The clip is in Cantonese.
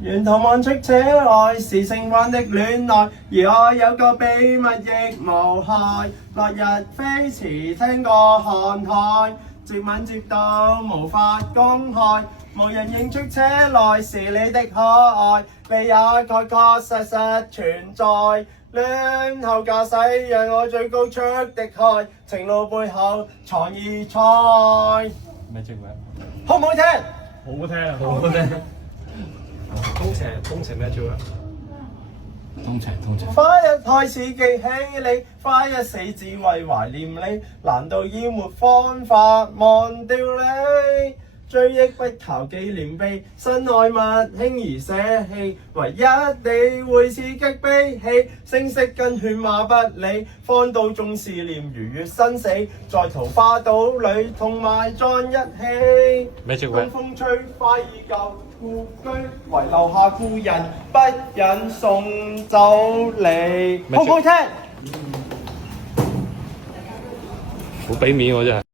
沿途望出車來，是盛放的戀愛，而我有個秘密亦無害。落日飛馳，聽歌看海，接吻接到無法公開，無人認出車來是你的可愛，你也確確實實存在。戀後駕駛讓我最高出的開，情路背後藏異彩。咩職位？好唔好聽？好聽啊！好聽。通邪咩招啊？通邪。花一開始記起你，花一死只為懷念你，難道要沒方法忘掉你？追憶不求紀念碑，身外物輕易捨棄，唯一你會是極悲喜，聲色跟勸罵不理，荒島中思念如月生死，在桃花島裏同埋葬一起。咩職位？風吹花依舊，故居遺留下故人，不忍送走你。好唔好聽？好俾面我真係。